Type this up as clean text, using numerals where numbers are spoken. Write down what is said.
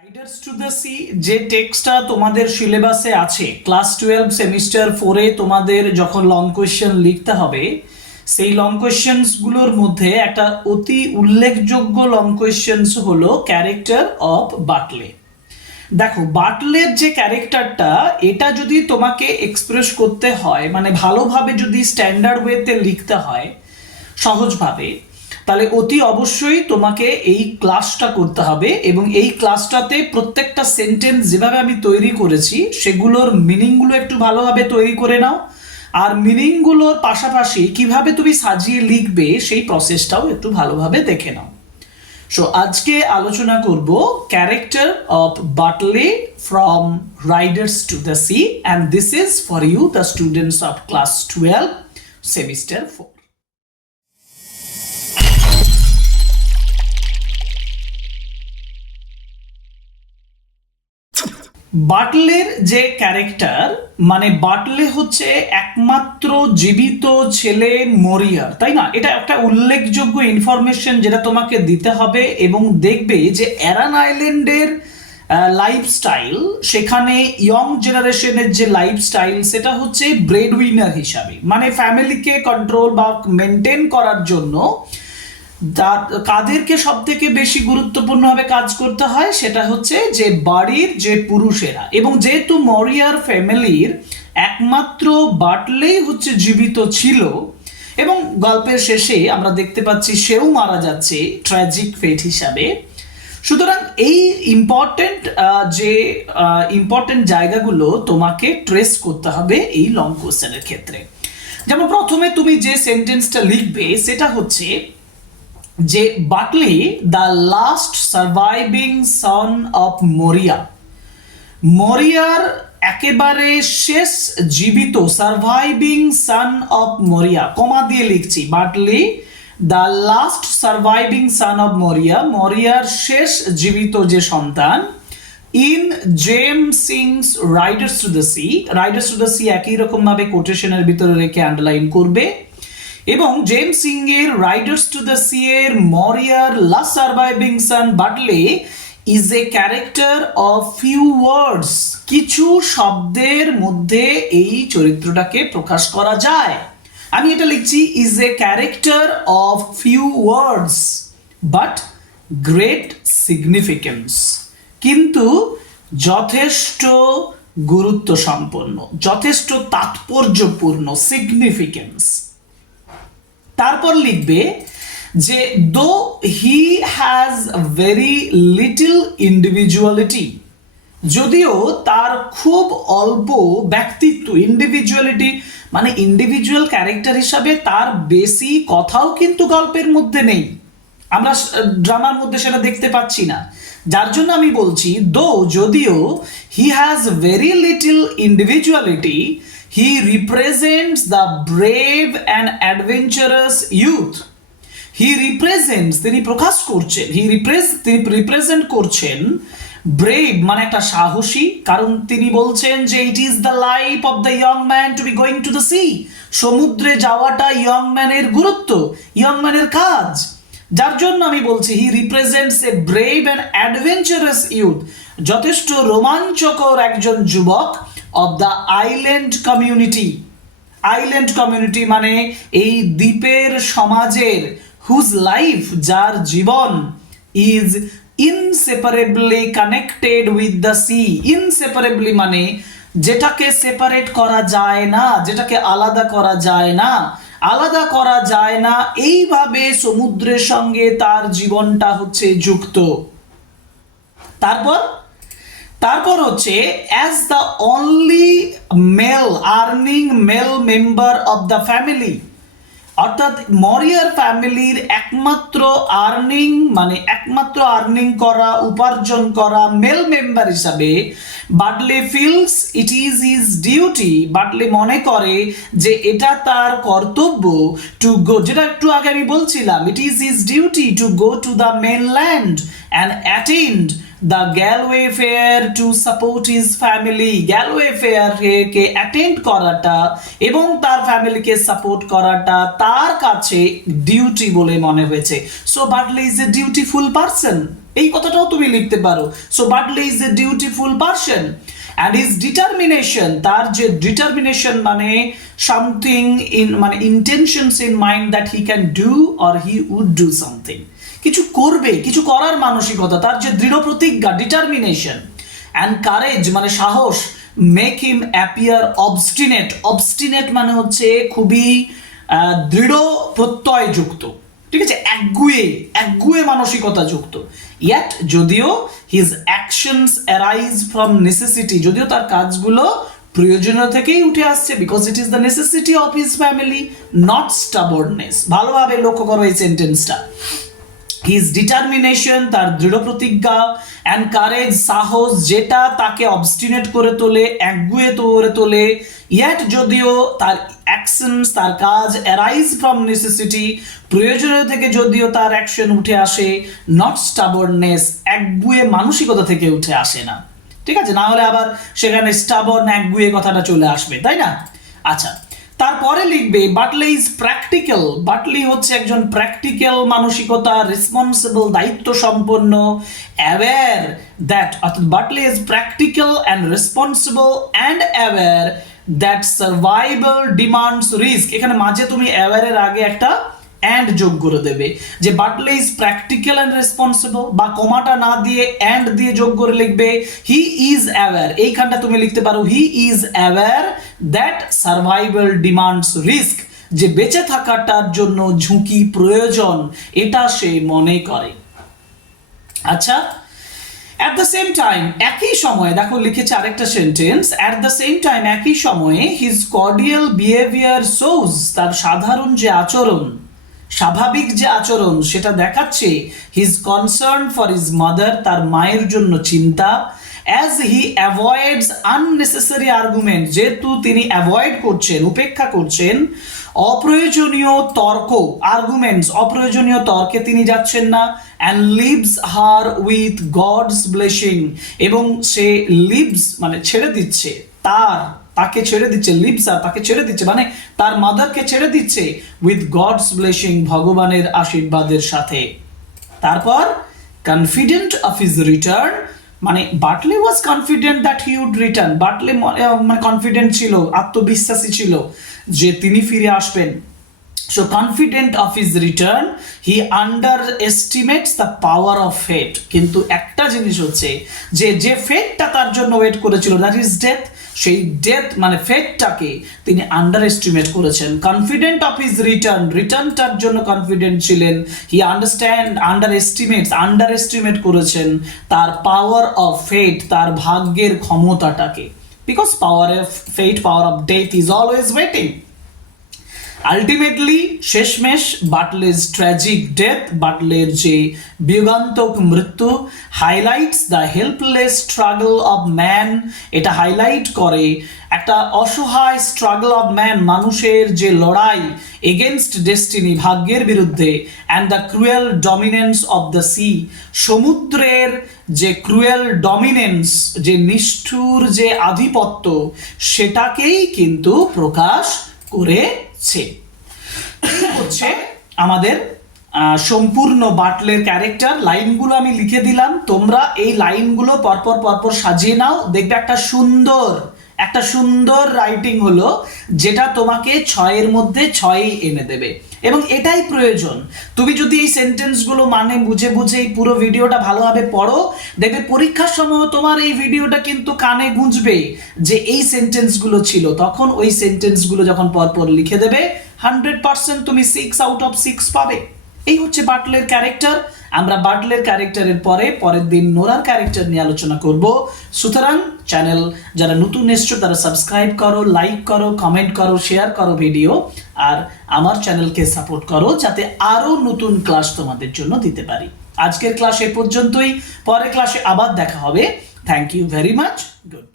Riders to the C যে টেক্সটটা তোমাদের সিলেবাসে আছে ক্লাস 12 সেমিস্টার 4-এ তোমাদের যখন লং কোয়েশ্চেন লিখতে হবে, সেই লং কোয়েশ্চেন্সগুলোর মধ্যে একটা অতি উল্লেখযোগ্য লং কোয়েশ্চেন্স হলো ক্যারেক্টার অফ বাটলে। দেখো, বাটলের যে ক্যারেক্টারটা, এটা যদি তোমাকে এক্সপ্রেস করতে হয়, মানে ভালোভাবে যদি স্ট্যান্ডার্ড ওয়েতে লিখতে হয় সহজভাবে, তাহলে অতি অবশ্যই তোমাকে এই ক্লাসটা করতে হবে। এবং এই ক্লাসটাতে প্রত্যেকটা সেন্টেন্স যেভাবে আমি তৈরি করেছি সেগুলোর মিনিংগুলো একটু ভালোভাবে তৈরি করে নাও, আর মিনিংগুলোর পাশাপাশি কিভাবে তুমি সাজিয়ে লিখবে সেই প্রসেসটাও একটু ভালোভাবে দেখে নাও। সো আজকে আলোচনা করব character of Bartley from Riders to the Sea, and this is for you the students of class 12 semester 4। বাটলের যে ক্যারেক্টার, মানে বাটলে হচ্ছে একমাত্র জীবিত ছেলে মরিয়ার, তাই না? এটা একটা উল্লেখযোগ্য ইনফরমেশন যেটা তোমাকে দিতে হবে। এবং দেখবে যে অ্যারান আইল্যান্ডের লাইফস্টাইল, সেখানে ইয়ং জেনারেশনের যে লাইফস্টাইল, সেটা হচ্ছে ব্রেড উইনার হিসাবে, মানে ফ্যামিলিকে কন্ট্রোল বা মেনটেন করার জন্য কাদেরকে সব থেকে বেশি গুরুত্বপূর্ণভাবে কাজ করতে হয়, সেটা হচ্ছে যে বাড়ির যে পুরুষেরা। এবং যেহেতু মরিয়ার ফ্যামিলির একমাত্র বাটলেই হচ্ছে জীবিত ছিল, এবং গল্পের শেষে আমরা দেখতে পাচ্ছি সেও মারা যাচ্ছে ট্র্যাজিক ফেট হিসাবে। সুতরাং এই ইম্পর্টেন্ট জায়গাগুলো তোমাকে ট্রেস করতে হবে এই লং কোশ্চেনের ক্ষেত্রে। যেমন প্রথমে তুমি যে সেন্টেন্সটা লিখবে সেটা হচ্ছে যে Bartley the last surviving son of Maurya, মরিয়ার একেবারে শেষ জীবিত সার্ভাইভিং সন অফ মরিয়া, কমা দিয়ে লিখছি, Bartley the last surviving son of Maurya, মরিয়ার শেষ জীবিত যে সন্তান, in James Synge's Riders to the Sea, Riders to the Sea একই রকম ভাবে কোটেশনের ভিতরে রেখে আন্ডারলাইন করবে। এবং জেমস সিং এর রাইডার্স টু দ্য সি এর মরিয়ার last surviving son Bartley is a character of few words, কিছু শব্দের মধ্যে এই চরিত্রটাকে প্রকাশ করা যায়। আমি এটা লিখছি, is a character of few words but great significance, কিন্তু যথেষ্ট গুরুত্ব সম্পন্ন, যথেষ্ট তাৎপর্যপূর্ণ, সিগনিফিকেন্স। তারপর লিখবে যে দো he has very little individuality, যদিও তার খুব অল্প ব্যক্তিত্ব, ইন্ডিভিজুয়ালিটি মানে ইন্ডিভিজুয়াল ক্যারেক্টার হিসাবে তার বেশি কথাও কিন্তু গল্পের মধ্যে নেই, আমরা ড্রামার মধ্যে সেটা দেখতে পাচ্ছি না। যার জন্য আমি বলছি দো, যদিও he has very little individuality, he represents the brave and adventurous youth. He represents, তিনি প্রকাশ করছেন, তিনি রিপ্রেজেন্ট করছেন ব্রেভ মানে একটা সাহসী, কারণ তিনি বলছেন যে ইট is the life of the young man to be going to the C, সমুদ্রে যাওয়াটা ইয়ং ম্যানের গুরুত্ব, ইয়ং ম্যানের কাজ। যার জন্য আমি বলছি he represents a brave and adventurous youth, যথেষ্ট রোমাঞ্চকর একজন যুবক of the island community. Island community মানে এই দ্বীপের সমাজের, whose life, যার জীবন, is inseparably connected with the sea. Inseparably মানে যেটাকে সেপারেট করা যায় না, যেটাকে আলাদা করা যায় না, আলাদা করা যায় না, এইভাবে সমুদ্রের সঙ্গে তার জীবনটা হচ্ছে যুক্ত। তারপর হচ্ছে as the only male earning male member of the family, অর্থাৎ মরিয়ার ফ্যামিলির একমাত্র আর্নিং করা, উপার্জন করা মেল মেম্বার হিসাবে Bartley feels it is his duty, Bartley মনে করে যে এটা তার কর্তব্য, টু গো, যেটা একটু আগে আমি বলছিলাম, it is his duty to go to the mainland and attend the Galway fair to support his family, Galway ফেয়ারকে অ্যাটেন্ড করাটা এবং তার ফ্যামিলিকে সাপোর্ট করাটা তার কাছে ডিউটি বলে মনে হয়েছে। So Bartley is a dutiful person. এই কথাটাও তুমি লিখতে পারো। So Bartley is a dutiful person and his determination, তার যে ডিটারমিনেশন মানে সামথিং ইন মানে intentions in mind that he can do or he would do something, কিছু করবে, কিছু করার মানসিকতা, তার যে দৃঢ় প্রতিজ্ঞা ডিটারমিনেশন, অ্যান্ড কারেজ মানে সাহস, make him appear obstinate, obstinate মানে হচ্ছে খুবই দৃঢ় প্রত্যয়যুক্ত, ঠিক আছে, একগুয়ে মানসিকতা যুক্ত। ইয়াট যদিও his actions arise from necessity, যদিও তার কাজগুলো প্রয়োজনীয় থেকেই উঠে আসছে, because it is the necessity of his family, not stubbornness. ভালোভাবে লক্ষ্য করো এই সেন্টেন্সটা। হিজ ডিটারমিনেশন, তার দৃঢ় প্রতিজ্ঞা, অ্যান্ড কারেজ সাহস, যেটা তাকে অবস্টিনেট করে তোলে, একগুয়ে করে তোলে। ইয়াট যদিও তার অ্যাকশনস, তার কাজ, অ্যারাইজ ফ্রম নেসেসিটি, প্রয়োজনীয় থেকে যদিও তার অ্যাকশন উঠে আসে, নট স্টাবর্ডনেস, একগুয়ে মানসিকতা থেকে উঠে আসে না, ঠিক আছে, না হলে আবার সেখানে স্টাবর্ন একগুয়ে কথাটা চলে আসবে, তাই না? আচ্ছা, তারপরে লিখবে বাটলি ইজ প্র্যাকটিক্যাল, বাটলি হচ্ছে একজন প্র্যাকটিক্যাল মানসিকতা, রেসপন্সিবল দায়িত্ব সম্পন্ন, অ্যাওয়্যার দ্যাট, অর্থাৎ Bartley is practical and responsible and aware that survival demands risk. এখানে মাঝে তুমি অ্যাওয়্যারের আগে একটা অ্যান্ড যোগ করে দেবে, যে বাটলি ইজ প্র্যাকটিক্যাল অ্যান্ড রেসপন্সিবল, বা কমাটা না দিয়ে অ্যান্ড দিয়ে যোগ করে লিখবে হি ইজ অ্যাওয়্যার, এইখানটা তুমি লিখতে পারো he is aware that survival demands risk, যে বেঁচে থাকাটার জন্য ঝুঁকি প্রয়োজন, এটা সে মনে করে। আচ্ছা, অ্যাট দ্য সেম টাইম, একই সময়ে দেখো লিখেছে আরেকটা sentence, at the same time একই সময়ে হিজ কর্ডিয়াল বিহেভিয়ার শোজ, তার সাধারণ যে আচরণ, স্বাভাবিক যে আচরণ সেটা দেখাচ্ছে his concern for his mother, তার মায়ের জন্য চিন্তা, as he avoids unnecessary argument, যেহেতু তিনি অ্যাভয়েড করছেন, উপেক্ষা করছেন অপ্রয়োজনীয় তর্ক, আর্গুমেন্টস, অপ্রয়োজনীয় তর্কে তিনি যাচ্ছেন না, and lives her with God's blessing, এবং সে লিভস মানে ছেড়ে দিচ্ছে, তাকে ছেড়ে দিচ্ছে, লিভস আর তাকে ছেড়ে দিচ্ছে মানে তার মাদারকে ছেড়ে দিচ্ছে, উইথ গডস ব্লেসিং, ভগবানের আশীর্বাদের সাথে। তারপর কনফিডেন্ট অফ হিজ রিটার্ন, মানে Bartley was confident that he would return, Bartley মানে কনফিডেন্ট ছিল, আত্মবিশ্বাসী ছিল যে তিনি ফিরে আসবেন। So confident of his return, he underestimates the power of fate. কিন্তু একটা জিনিস হচ্ছে যে ফেটটা তার জন্য ওয়েট করেছিল, দ্যাট ইজ ডেথ, সেই ডেথ মানে ফেটটাকে তিনি আন্ডার এস্টিমেট করেছেন। কনফিডেন্ট অফ হিজ রিটার্নটার জন্য কনফিডেন্ট ছিলেন, হি আন্ডার এস্টিমেট করেছেন তার পাওয়ার অফ ফেট, তার ভাগ্যের ক্ষমতাটাকে, because power of fate, power of death is always waiting. Ultimately শেষমেশ বাটলের ট্র্যাজিক ডেথ, বাটলের যে বিয়োগান্তক মৃত্যু, highlights the helpless struggle of man, এটা হাইলাইট করে একটা অসহায় স্ট্রাগল অফ ম্যান, মানুষের যে লড়াই এগেনস্ট ডেস্টিনি, ভাগ্যের বিরুদ্ধে, and the cruel dominance of the sea, সমুদ্রের যে ক্রুয়েল ডমিনেন্স, যে নিষ্ঠুর যে আধিপত্য, সেটাকেই কিন্তু প্রকাশ করেছে। হচ্ছে আমাদের সম্পূর্ণ বাটলের ক্যারেক্টার। লাইনগুলো আমি লিখে দিলাম, তোমরা এই লাইনগুলো পরপর সাজিয়ে নাও, দেখবে একটা সুন্দর রাইটিং হলো, যেটা তোমাকে 6-এর মধ্যে 6ই এনে দেবে, এবং এটাই প্রয়োজন। তুমি যদি এই সেন্টেন্সগুলো মানে বুঝে এই পুরো ভিডিওটা ভালোভাবে পড়ো, দেখবে পরীক্ষার সময় তোমার এই ভিডিওটা কিন্তু কানে গুঁজবে যে এই সেন্টেন্সগুলো ছিল, তখন ওই সেন্টেন্সগুলো যখন পরপর লিখে দেবে 100% তুমি 6 আউট অফ 6 পাবে। এই হচ্ছে বাটলের ক্যারেক্টার। আমরা বাটলের ক্যারেক্টারের পরের দিন নোরার ক্যারেক্টার নিয়ে আলোচনা করব। সুতরাং চ্যানেল যারা নতুন এসছো তারা সাবস্ক্রাইব করো, লাইক করো, কমেন্ট করো, শেয়ার করো ভিডিও, আর আমার চ্যানেলকে সাপোর্ট করো যাতে আরো নতুন ক্লাস তোমাদের জন্য দিতে পারি। আজকের ক্লাস এ পর্যন্তই, পরের ক্লাসে আবার দেখা হবে। Thank you very much, good.